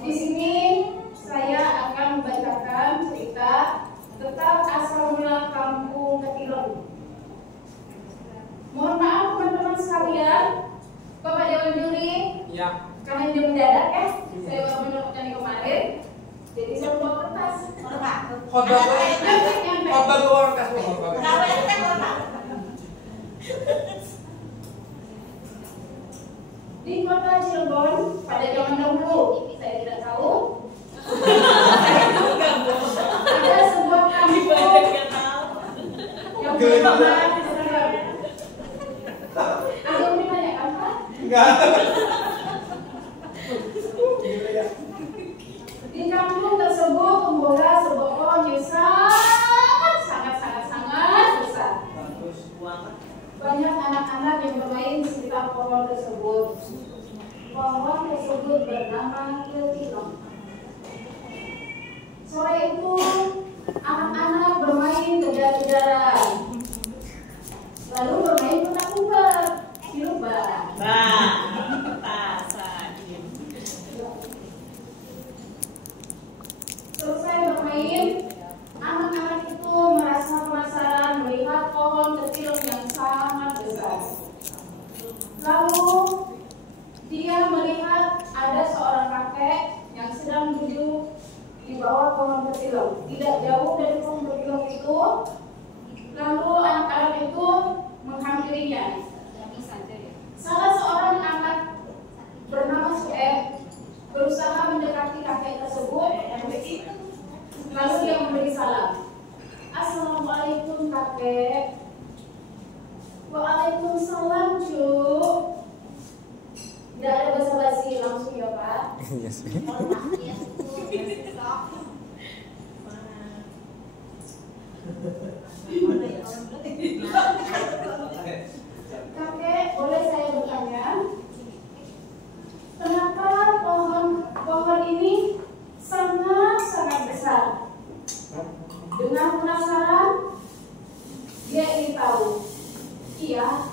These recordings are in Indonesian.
Di sini saya akan membacakan cerita tentang asal mula kampung Ketilong. Mohon maaf teman-teman sekalian, Bapak Dewan Juri, ya. karena dia mendadak ya, saya baru menemukan ini kemarin, jadi saya bawa kertas. Khotbah bawa kertas. Di kota Cirebon pada zaman dahulu, saya tidak tahu, ada sebuah kampung yang bernama Ketilong. Ada yang ditanyakan Pak? Enggak. Di kampung tersebut tumbuhlah sebuah pohon yang sangat besar. Banyak anak-anak yang bermain di sekitar pohon tersebut. Pohon tersebut bernama Ketilong. Sore itu anak-anak bermain kejar-kejaran, lalu bermain petak umpet di lubang. Selesai bermain, anak-anak itu merasa penasaran melihat pohon Ketilong yang sangat besar. Lalu dia melihat ada seorang kakek yang sedang duduk di bawah pohon Ketilong, tidak jauh dari pohon Ketilong itu. Lalu anak-anak itu menghampirinya. Salah seorang anak bernama Sueb berusaha mendekati kakek tersebut, lalu dia memberi salam. Assalamualaikum kakek. Waalaikumsalam cuk. Tidak ada basa-basi, langsung ya Pak. Kakek, boleh saya bertanya? Kenapa pohon ini sangat besar? Dengan penasaran, dia ingin tahu. Iya,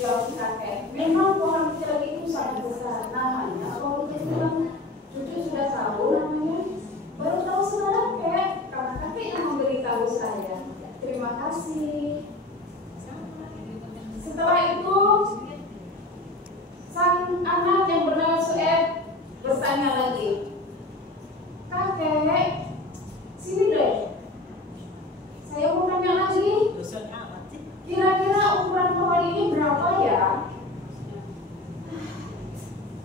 jawab kakek. Memang pohon Ketilong itu sangat besar. Namanya pohon Ketilong. Cucu sudah tahu namanya. Baru tahu sekarang kek, karena kakek yang memberitahu saya. Terima kasih. Setelah itu, sang anak yang bernama Sueb bertanya lagi, kakek, sini deh. Saya mau tanya lagi. Kira-kira ukuran pohon ini berapa ya?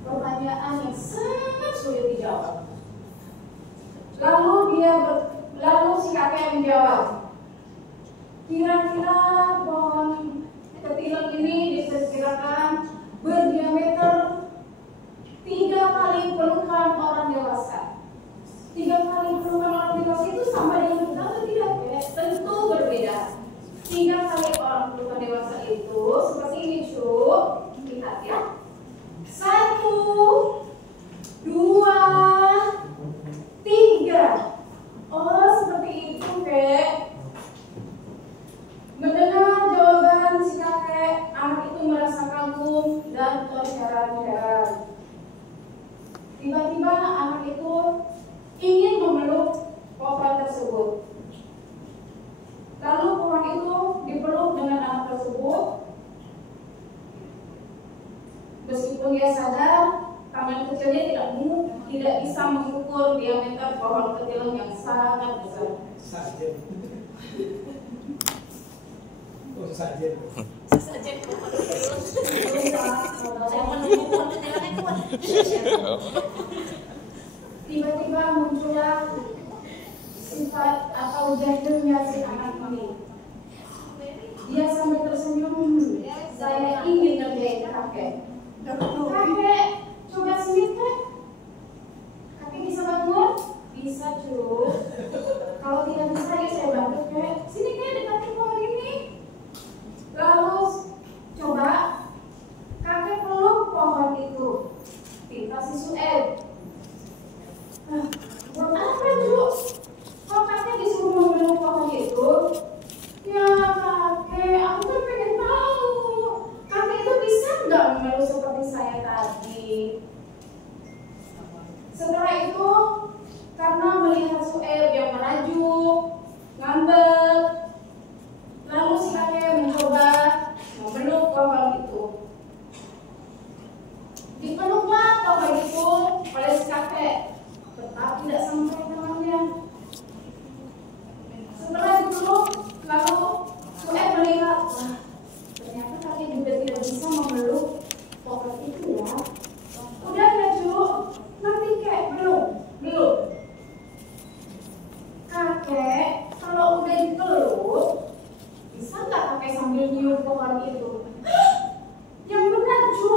Pertanyaan yang sangat sulit dijawab. Lalu si kakek menjawab, kira-kira pohon Ketilong ini diperkirakan berdiameter 3 kali pelukan orang dewasa. 3 kali pelukan orang dewasa itu sama dengan kita atau tidak? Tentu berbeda. 3 kali orang pelukan dewasa itu seperti ini cuk. Lihat ya. 1, 2, 3. Oh seperti itu kek. Mendengar jawaban si kakek, anak itu merasa kagum dan terheran-heran. Tiba-tiba anak itu ingin memeluk pohon tersebut. Lalu pohon itu dipeluk dengan anak tersebut. Meskipun dia sadar, tangan kecilnya tidak bisa mengukur diameter pohon Ketilong yang sangat besar. Sesajen pohon Ketilong. Saya menunggu pohon Ketilong kuat. Tiba-tiba muncullah sifat atau jahilnya si anak ini. Dia sambil tersenyum, saya ingin ngerjain kakek. Kakek, coba sini kek. Kakek bisa bangun? Bisa cu. Kalau tidak bisa ya saya bantu kek. Sini kek deketin pohon ini. Lalu coba kakek peluk pohon itu. Pinta si Sueb. Buat apa cu? Kok kakek disuruh memeluk pohon itu? Ya kakek, aku kan pengen tahu. Kakek itu bisa nggak memeluk seperti saya tadi? Setelah itu, karena melihat Su'aib yang merajuk, ngambek, lalu si kakek mencoba memeluk pohon itu. Dipeluklah pohon itu oleh si kakek, tetapi tidak sampai tangannya. Setelah dipeluk, lalu Su'aib melihat, wah, ternyata kakek juga tidak bisa memeluk pohon itu ya. Udah ya cu, nanti kek belum. Kakek kalau udah dipeluk, bisa nggak kakek sambil nyium pohon itu? Yang benar cu,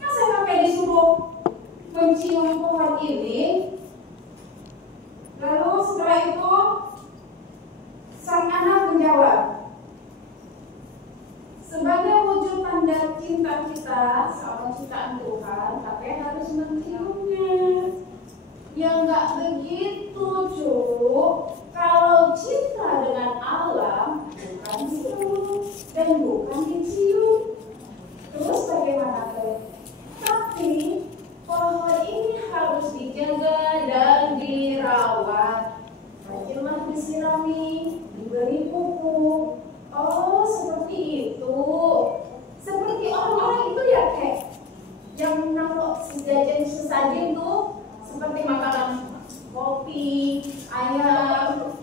masa kakek disuruh mencium pohon ini? Lalu setelah itu sang anak menjawab, sebagai wujud tanda cinta kita sama ciptaan Tuhan, kakek harus menciumnya. Ya nggak begitu cu. Kalau cinta dengan alam bukan cium dan bukan dicium. Terus bagaimana kakek? Tapi pohon ini harus dijaga dan dirawat. Rajinlah disirami, diberi pupuk. Oh, seperti itu. Seperti orang-orang itu ya, Kek. Yang naruh sesajen tuh seperti makanan kopi, ayam,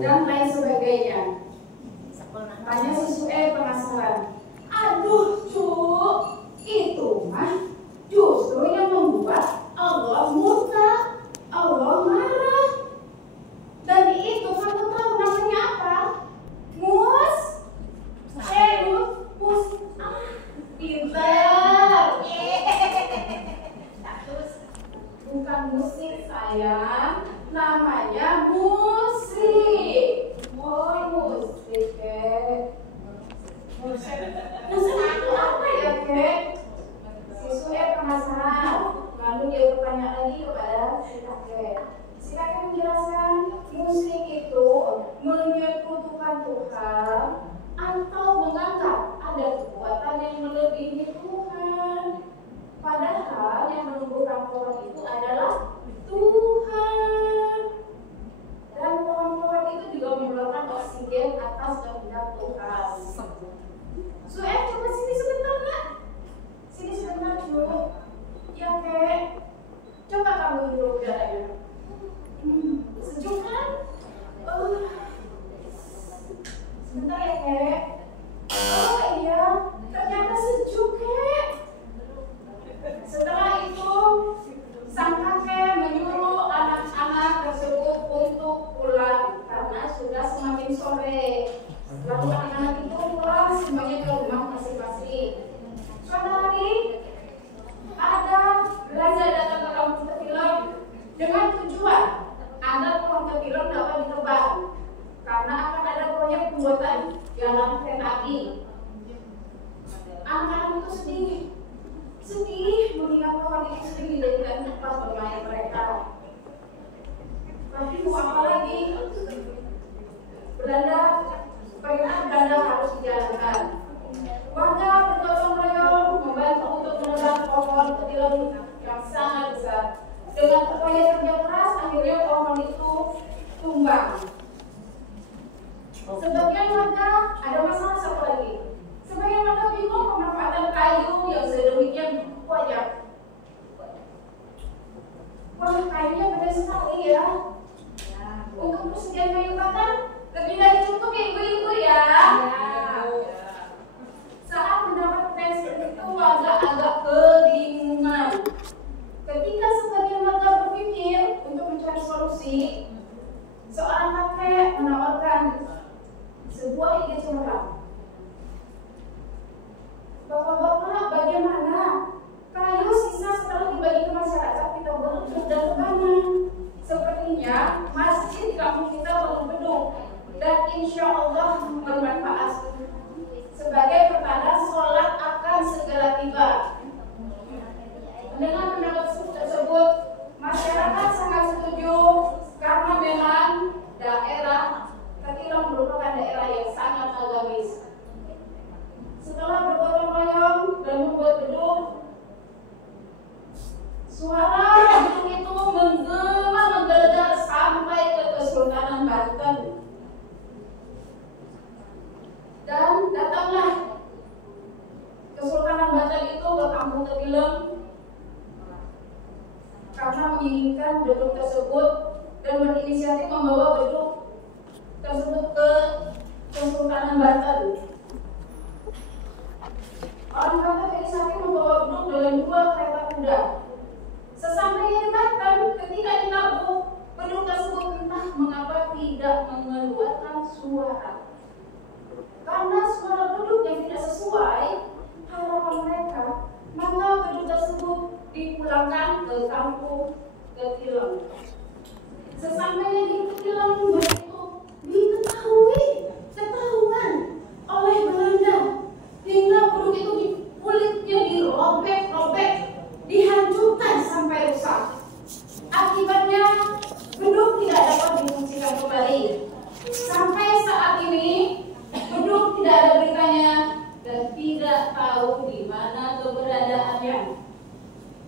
dan lain sebagainya. Tanya si Su'aib penasaran. Aduh, Cuk, itu mah justru yang membuat Allah murka, Allah marah. Dan itu kamu tahu namanya apa? Mus. Pintar. Bukan musik sayang, namanya musik. Oh, musik, Kek. Musik itu apa ya, Kek? Si Su'aib penasaran. Lalu dia bertanya lagi kepada si kakek. Si kakek menjelaskan, musik itu menyekutukan Tuhan atau mengangkat ada kekuatan yang melebihi Tuhan. Padahal yang menumbuhkan pohon itu adalah Tuhan. Dan pohon-pohon itu juga mengeluarkan oksigen atas kehendak Tuhan. Su'aib, coba sini sebentar nggak? Sini sebentar dulu. Ya, Kek. Coba kamu hirup udaranya. Sejuk kan? Sebentar ya, Kek. Oh iya, ternyata sejuk, Kek. Setelah itu, sang kakek menyuruh anak-anak tersebut untuk pulang karena sudah semakin sore. Lalu anak-anak itu pulang semuanya ke rumah masing-masing. Suatu hari, ada belanja datang ke kampung Tetilem dengan tujuan agar pohon Tetilem dapat ditebang karena akan ada proyek pembuatan jalan kereta api. Anak-anak itu sedih mengingat pohon itu sering dijadikan tempat bermain mereka. Tapi mau apa lagi? Belanda harus dijalankan. Warga bergotong royong membantu untuk menebang pohon Tetilem yang sangat besar. Dengan upaya kerja keras, akhirnya pohon itu tumbang. Sebagian warga ada masalah satu lagi. Sebagian warga bingung pemanfaatan kayu yang sedemikian banyak. Wah, kayunya benar sekali ya. Untuk persediaan kayu bakar lebih dari cukup ya ibu-ibu ya. Saat mendapat pertanyaan itu warga agak kebingungan. Ketika sebagian warga berpikir untuk mencari solusi, seorang kakek menawarkan sebuah ide cemerlang. Bapak-bapak, bagaimana kayu sisa setelah dibagi ke masyarakat kita buat truk dan tebanan? Sepertinya masjid di kampung kita belum penuh dan insya Allah bermanfaat sebagai pertanda sholat akan segera tiba. Dengan pendapat tersebut, masyarakat sangat setuju karena memang daerah Tetilem merupakan daerah yang sangat agamis. Setelah bergotong royong dan membuat gedung, suara karena menginginkan gedung tersebut dan berinisiatif membawa gedung tersebut ke Kesultanan Banten. Orang kata berinisiatif membawa gedung dengan 2 kereta kuda. Sesampainya di Banten, ketika dinabuh, gedung tersebut entah mengapa tidak mengeluarkan suara. Karena suara gedung yang tidak sesuai harapan mereka, maka gedung tersebut dipulangkan ke kampung Ketilang. Sesampainya di Ketilang, begitu ketahuan oleh Belanda hingga gedung itu kulitnya dirobek-robek, dihancurkan sampai rusak. Akibatnya gedung tidak dapat difungsikan kembali. Sampai saat ini gedung tidak ada beritanya dan tidak tahu di mana keberadaannya.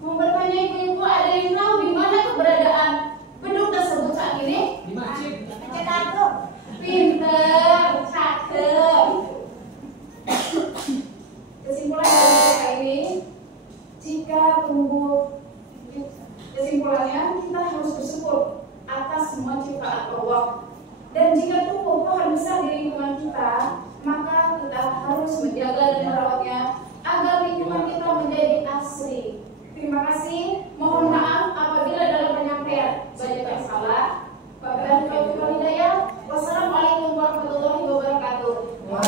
Mau bertanya ibu-ibu, ada yang tahu di mana keberadaan gedung tersebut saat ini? Di masjid. Pinter, cakep. Kesimpulan dari cerita ini, kesimpulannya kita harus bersyukur atas semua ciptaan Allah. Dan jika tumbuh pohon besar di lingkungan kita, maka kita harus menjaga dan merawatnya